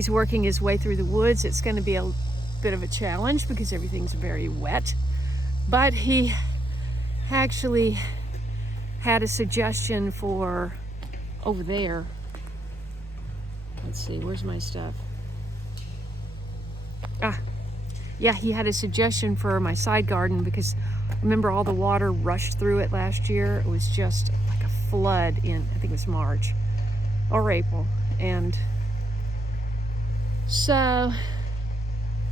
He's working his way through the woods. It's going to be a bit of a challenge because everything's very wet. But he actually had a suggestion for over there. Let's see, where's my stuff? Yeah, he had a suggestion for my side garden because remember all the water rushed through it last year? It was just like a flood in, I think it was March or April. And so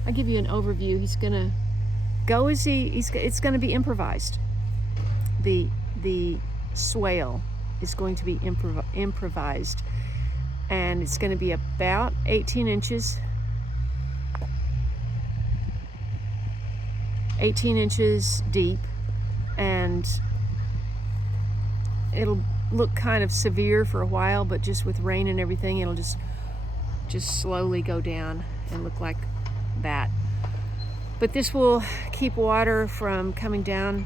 I'll give you an overview. He's gonna go as it's gonna be improvised. The swale is going to be improvised, and it's going to be about 18 inches deep, and it'll look kind of severe for a while, but just with rain and everything, it'll just slowly go down and look like that. But this will keep water from coming down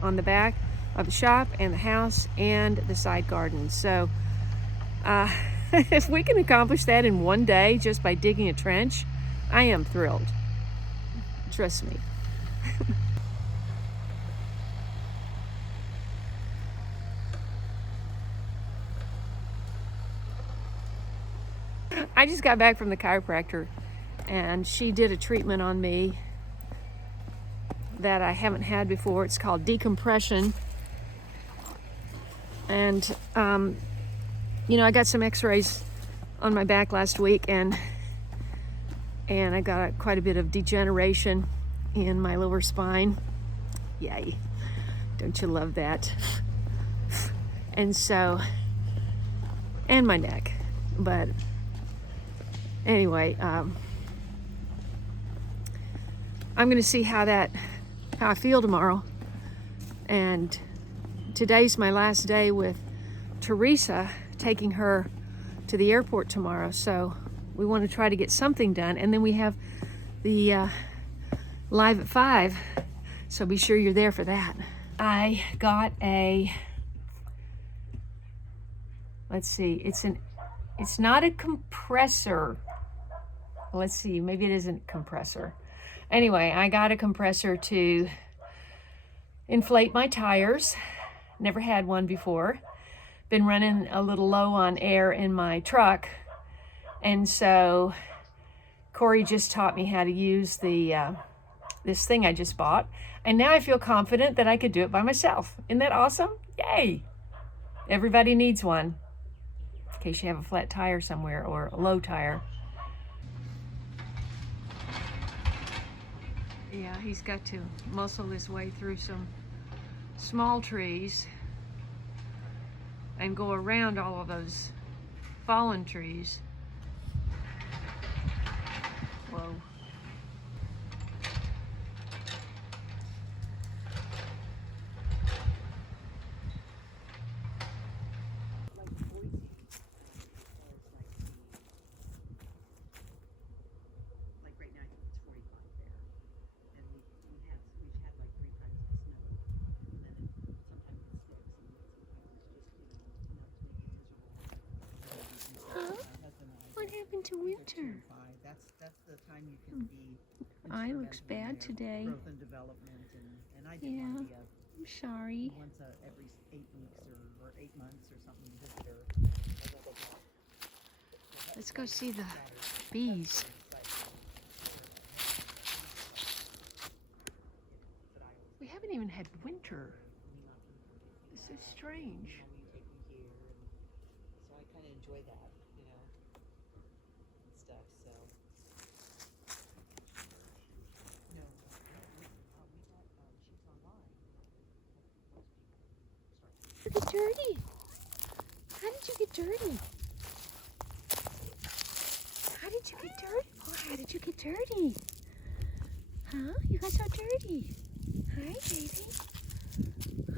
on the back of the shop and the house and the side garden. So if we can accomplish that in one day just by digging a trench, I am thrilled. Trust me. I just got back from the chiropractor and she did a treatment on me that I haven't had before. It's called decompression. And you know, I got some x-rays on my back last week, and I got quite a bit of degeneration in my lower spine. Yay, don't you love that? And so, and my neck. But anyway, I'm gonna see how I feel tomorrow. And today's my last day with Teresa, taking her to the airport tomorrow. So we want to try to get something done. And then we have the live at 5. So be sure you're there for that. I got let's see, it's not a compressor. Let's see, maybe it isn't a compressor. Anyway, I got a compressor to inflate my tires. Never had one before. Been running a little low on air in my truck. And so Corey just taught me how to use this thing I just bought. And now I feel confident that I could do it by myself. Isn't that awesome? Yay! Everybody needs one in case you have a flat tire somewhere or a low tire. Yeah, he's got to muscle his way through some small trees and go around all of those fallen trees. Whoa. What happened to winter? That's the time you can be. Eye looks bad today. Growth and development, and I did Yeah, want to be I'm sorry. once every 8 weeks or 8 months or something visitor. Let's go see the bees. We haven't even had winter. This is strange. So I kind of enjoy that, you know, and stuff. So no, we got sheets online. You get dirty. How did you get dirty? How did you get dirty? Oh, how did you get dirty? Huh? You got so dirty. Hi, baby.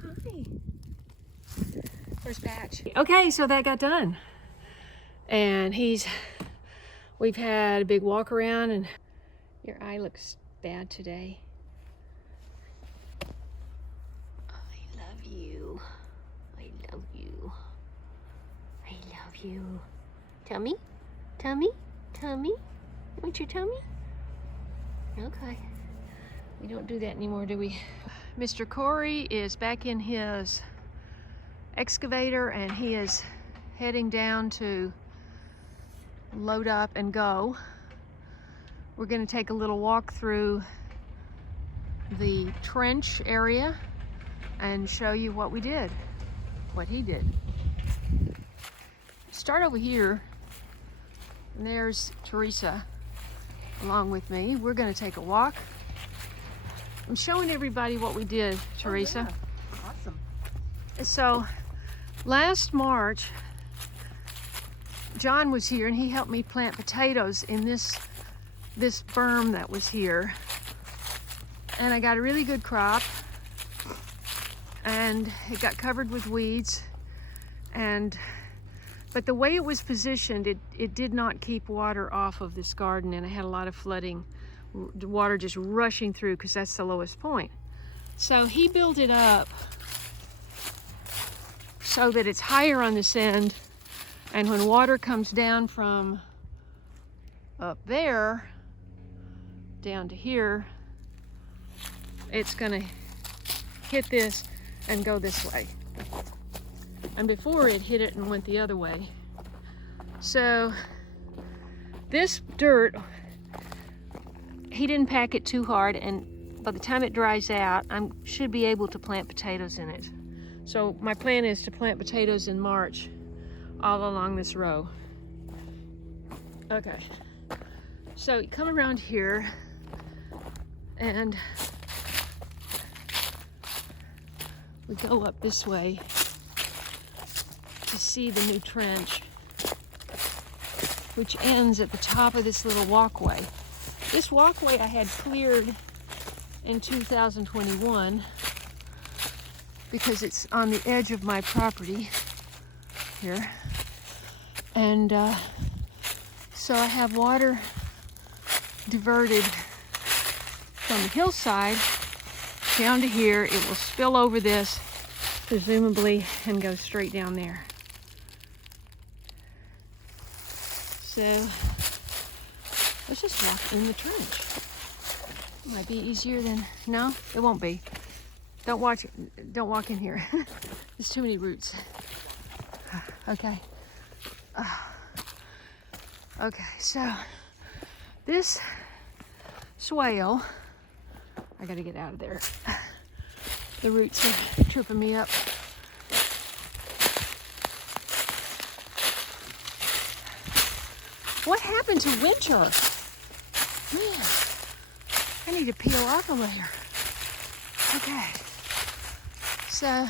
Hi. Where's Patch? Okay, so that got done. And we've had a big walk around, and your eye looks bad today. I love you. I love you. I love you. Tummy? Tummy? Tummy? Want your tummy? Okay. We don't do that anymore, do we? Mr. Corey is back in his excavator and he is heading down to load up and go. We're going to take a little walk through the trench area and show you what we did, what he did. Start over here, and there's Teresa along with me. We're going to take a walk. I'm showing everybody what we did, Teresa. Oh, yeah. Awesome. So last March, John was here and he helped me plant potatoes in this berm that was here. And I got a really good crop. And it got covered with weeds. But the way it was positioned, it did not keep water off of this garden, and it had a lot of flooding, water just rushing through because that's the lowest point. So he built it up so that it's higher on this end, and when water comes down from up there down to here, it's gonna hit this and go this way. And before it hit it and went the other way. So this dirt, he didn't pack it too hard, and by the time it dries out, I should be able to plant potatoes in it. So my plan is to plant potatoes in March all along this row. Okay, so you come around here and we go up this way to see the new trench, which ends at the top of this little walkway. This walkway I had cleared in 2021 because it's on the edge of my property here. And so I have water diverted from the hillside down to here. It will spill over this, presumably, and go straight down there. So let's just walk in the trench. It might be easier than, no, it won't be. Don't walk in here. There's too many roots. Okay. Okay, so this swale, I gotta get out of there. The roots are tripping me up. What happened to winter? Man, I need to peel off a layer. Okay, so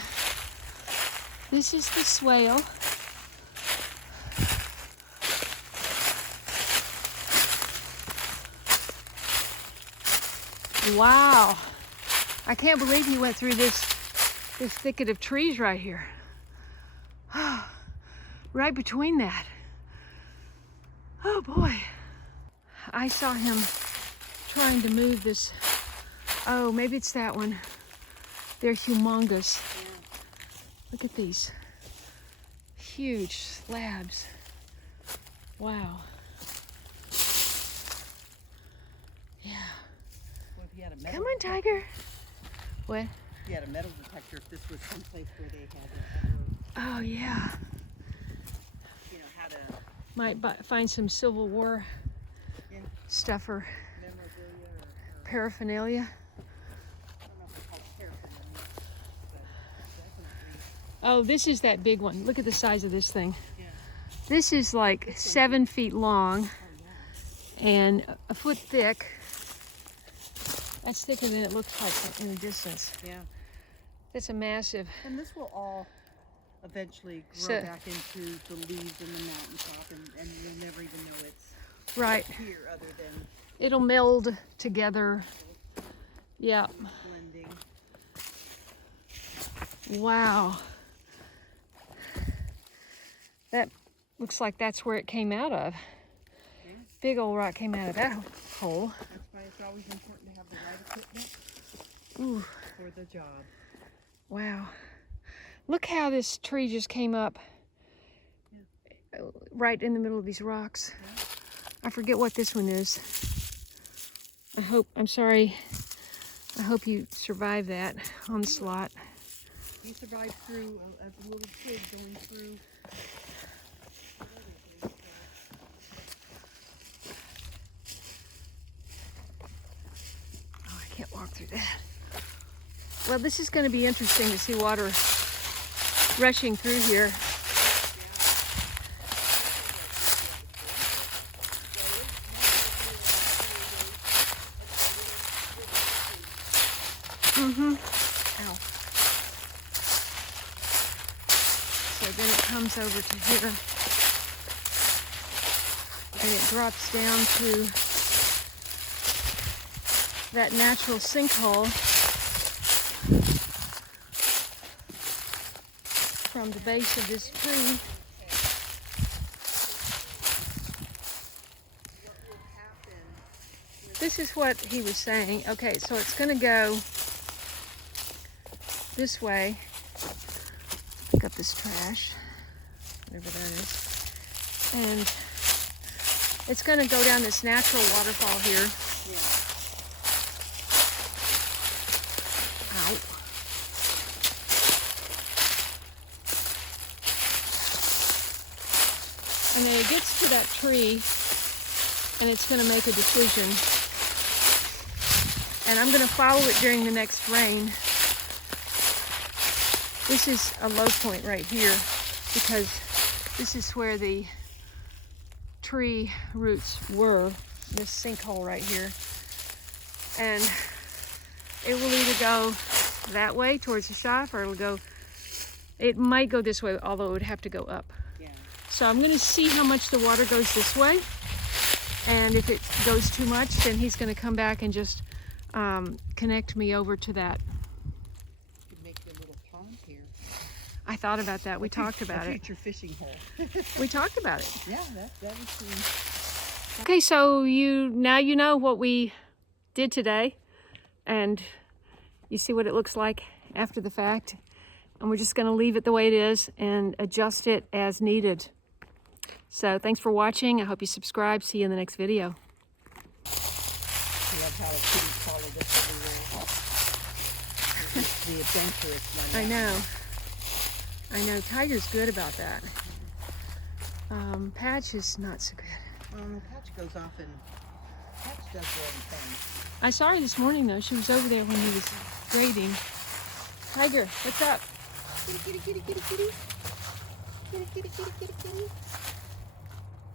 this is the swale. Wow, I can't believe you went through this thicket of trees right here. Right between that. Oh boy. I saw him trying to move this. Oh, maybe it's that one. They're humongous. Yeah. Look at these huge slabs. Wow. Yeah. What if you had a metal Come on, Tiger. What? If you had a metal detector, if this was someplace where they had Oh yeah. you know, how to Might find some Civil War Yeah. stuff or memorabilia or paraphernalia. I don't know if it's called paraphernalia, but definitely. Oh, this is that big one. Look at the size of this thing. Yeah. This is like 7 feet long Oh yeah. and a foot thick. That's thicker than it looks like in the distance. Yeah. That's a massive. And this will all eventually grow back into the leaves in the mountaintop, and you'll never even know it's Right. here other than It'll meld together. Yeah. blending. Wow. That looks like that's where it came out of. Yeah. Big old rock came out of that hole. That's why it's always important to have the right equipment Ooh, for the job. wow. Look how this tree just came up right in the middle of these rocks. Yeah. I forget what this one is. I'm sorry. I hope you survive that onslaught. You survived through, as a little kid, going through. Oh, I can't walk through that. Well, this is going to be interesting to see water rushing through here. Ow. So then it comes over to here, and it drops down to that natural sinkhole from the base of this tree. This is what he was saying. Okay, so it's going to go this way. Pick up this trash, whatever that is. And it's going to go down this natural waterfall here. Yeah. Ow. And then it gets to that tree, and it's going to make a decision. And I'm going to follow it during the next rain. This is a low point right here because this is where the tree roots were, this sinkhole right here. And it will either go that way towards the shop, or it might go this way, although it would have to go up. Yeah. So I'm going to see how much the water goes this way. And if it goes too much, then he's going to come back and just connect me over to that. You could make a little pond here. I thought about that. We talked about A it. future fishing hole. We talked about it. Yeah, that would seem. Okay, so now you know what we did today, and you see what it looks like after the fact. And we're just going to leave it the way it is and adjust it as needed. So thanks for watching. I hope you subscribe. See you in the next video. I love how the kitties follow this everywhere. It's the adventurous one. I know. Tiger's good about that. Patch is not so good. Patch goes off and Patch does their own thing. I saw her this morning though. She was over there when he was grading. Tiger, what's up? Kitty, kitty, kitty, kitty, kitty. Kitty, kitty, kitty, kitty, kitty.